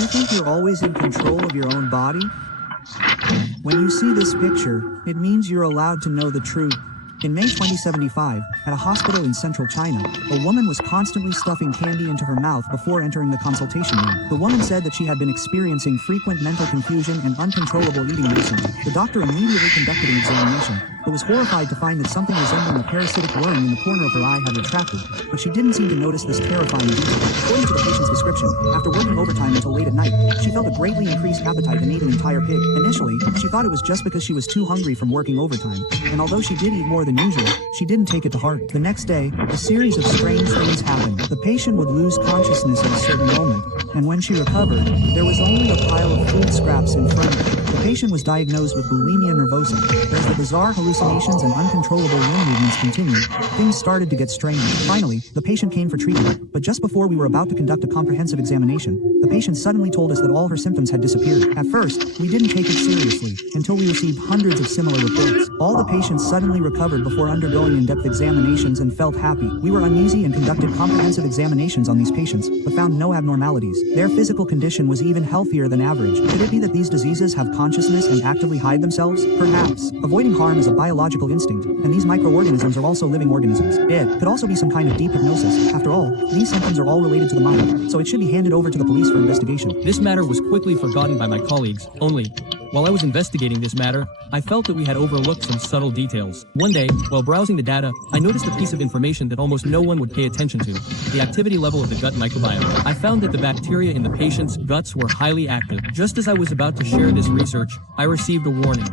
you think you're always in control of your own body? When you see this picture, it means you're allowed to know the truth. In May 2075, at a hospital in central China, a woman was constantly stuffing candy into her mouth before entering the consultation room. The woman said that she had been experiencing frequent mental confusion and uncontrollable eating recently. The doctor immediately conducted an examination, but was horrified to find that something resembling a parasitic worm in the corner of her eye had retracted, but she didn't seem to notice this terrifying detail. According to the patient's description, after working overtime until late at night, she felt a greatly increased appetite and ate an entire pig. Initially, she thought it was just because she was too hungry from working overtime, and although she did eat more than usual, she didn't take it to heart. The next day, a series of strange things happened. The patient would lose consciousness at a certain moment, and when she recovered, there was only a pile of food scraps in front of her. The patient was diagnosed with bulimia nervosa. As the bizarre hallucinations and uncontrollable limb movements continued, things started to get strange. Finally, the patient came for treatment, but just before we were about to conduct a comprehensive examination, the patient suddenly told us that all her symptoms had disappeared. At first, we didn't take it seriously, until we received hundreds of similar reports. All the patients suddenly recovered before undergoing in-depth examinations and felt happy. We were uneasy and conducted comprehensive examinations on these patients, but found no abnormalities. Their physical condition was even healthier than average. Could it be that these diseases have consciousness and actively hide themselves? Perhaps. Avoiding harm is a biological instinct, and these microorganisms are also living organisms. It could also be some kind of deep hypnosis. After all, these symptoms are all related to the mind, so it should be handed over to the police for investigation. This matter was quickly forgotten by my colleagues, only, while I was investigating this matter, I felt that we had overlooked some subtle details. One day, while browsing the data, I noticed a piece of information that almost no one would pay attention to: the activity level of the gut microbiome. I found that the bacteria in the patient's guts were highly active. Just as I was about to share this research, I received a warning.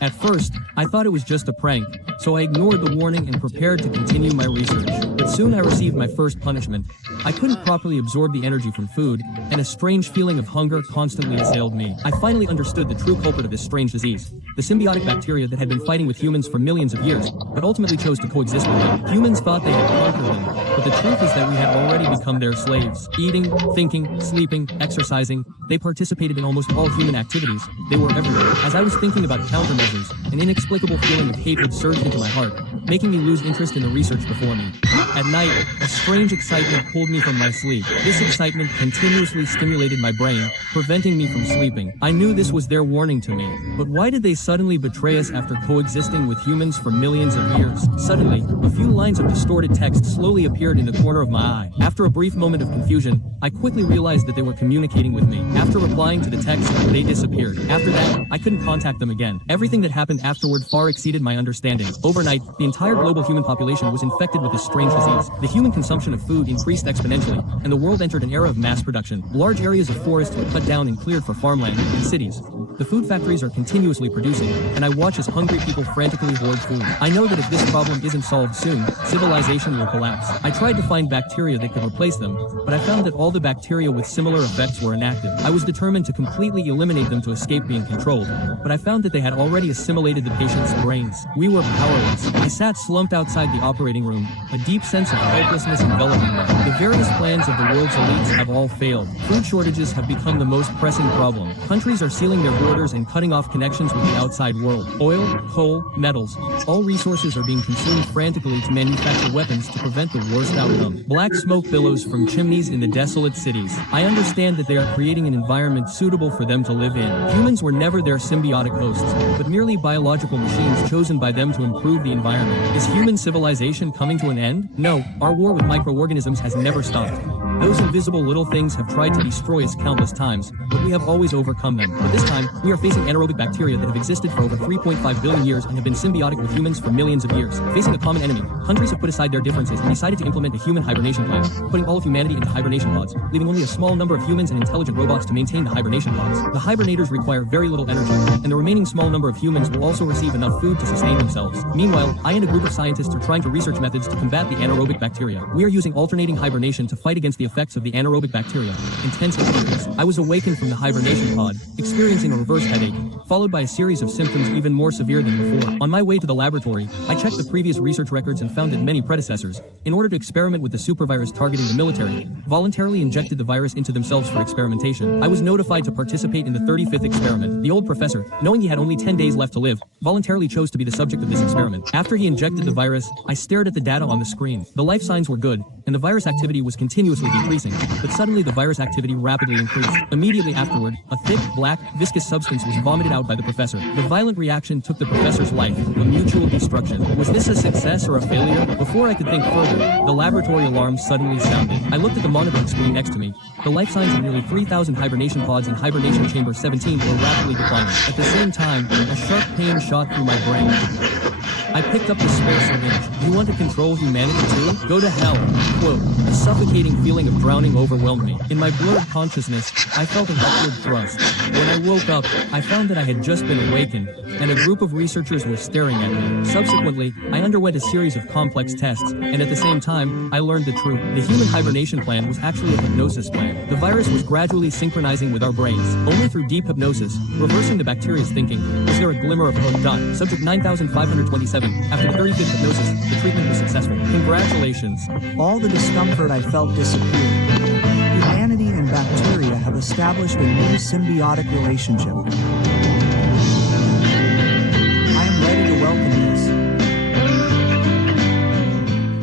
At first, I thought it was just a prank, so I ignored the warning and prepared to continue my research. But soon I received my first punishment. I couldn't properly absorb the energy from food, and a strange feeling of hunger constantly assailed me. I finally understood the true culprit of this strange disease: the symbiotic bacteria that had been fighting with humans for millions of years, but ultimately chose to coexist with them. Humans thought they had conquered them, but the truth is that we had already become their slaves. Eating, thinking, sleeping, exercising, they participated in almost all human activities. They were everywhere. As I was thinking about countermeasures, an inexplicable feeling of hatred surged into my heart, making me lose interest in the research before me. At night, a strange excitement pulled me from my sleep. This excitement continuously stimulated my brain, preventing me from sleeping. I knew this was their warning to me. But why did they suddenly betray us after coexisting with humans for millions of years? Suddenly, a few lines of distorted text slowly appeared in the corner of my eye. After a brief moment of confusion, I quickly realized that they were communicating with me. After replying to the text, they disappeared. After that, I couldn't contact them again. Everything that happened afterward far exceeded my understanding. Overnight, the entire global human population was infected with this strange disease. The human consumption of food increased exponentially, and the world entered an era of mass production. Large areas of forest were cut down and cleared for farmland and cities. The food factories are continuously producing, and I watch as hungry people frantically hoard food. I know that if this problem isn't solved soon, civilization will collapse. I tried to find bacteria that could replace them, but I found that all the bacteria with similar effects were inactive. I was determined to completely eliminate them to escape being controlled, but I found that they had already assimilated the patient's brains. We were powerless. I sat slumped outside the operating room, a deep sense of helplessness enveloping me. The various plans of the world's elites have all failed. Food shortages have become the most pressing problem. Countries are sealing their borders and cutting off connections with the outside world. Oil, coal, metals, all resources are being consumed frantically to manufacture weapons to prevent the worst outcome. Black smoke billows from chimneys in the desolate cities. I understand that they are creating an environment suitable for them to live in. Humans were never their symbiotic hosts, but merely biological machines chosen by them to improve the environment. Is human civilization coming to an end? No, our war with microorganisms has never stopped. Those invisible little things have tried to destroy us countless times, but we have always overcome them. But this time, we are facing anaerobic bacteria that have existed for over 3.5 billion years and have been symbiotic with humans for millions of years. Facing a common enemy, countries have put aside their differences and decided to implement a human hibernation plan, putting all of humanity into hibernation pods, leaving only a small number of humans and intelligent robots to maintain the hibernation pods. The hibernators require very little energy, and the remaining small number of humans will also receive enough food to sustain themselves. Meanwhile, I and a group of scientists are trying to research methods to combat the anaerobic bacteria. We are using alternating hibernation to fight against the effects of the anaerobic bacteria. Intense experience. I was awakened from the hibernation pod, experiencing a reverse headache, followed by a series of symptoms even more severe than before. On my way to the laboratory, I checked the previous research records and found that many predecessors, in order to experiment with the supervirus targeting the military, voluntarily injected the virus into themselves for experimentation. I was notified to participate in the 35th experiment. The old professor, knowing he had only 10 days left to live, voluntarily chose to be the subject of this experiment. After he injected the virus, I stared at the data on the screen. The life signs were good, and the virus activity was continuously decreasing, but suddenly the virus activity rapidly increased. Immediately afterward, a thick, black, viscous substance was vomited out by the professor. The violent reaction took the professor's life, a mutual destruction. Was this a success or a failure? Before I could think further, the laboratory alarm suddenly sounded. I looked at the monitoring screen next to me. The life signs of nearly 3,000 hibernation pods in hibernation chamber 17 were rapidly declining. At the same time, a sharp pain shot through my brain. I picked up the spare syringe. You want to control humanity too? Go to hell. Quote, a suffocating feeling of drowning overwhelmed me. In my blurred consciousness, I felt an upward thrust. When I woke up, I found that I had just been awakened, and a group of researchers were staring at me. Subsequently, I underwent a series of complex tests, and at the same time, I learned the truth. The human hibernation plan was actually a hypnosis plan. The virus was gradually synchronizing with our brains. Only through deep hypnosis, reversing the bacteria's thinking, was there a glimmer of hope. Subject 9527. After the 35th hypnosis, the treatment was successful. Congratulations. All the discomfort I felt disappeared. Humanity and bacteria have established a new symbiotic relationship.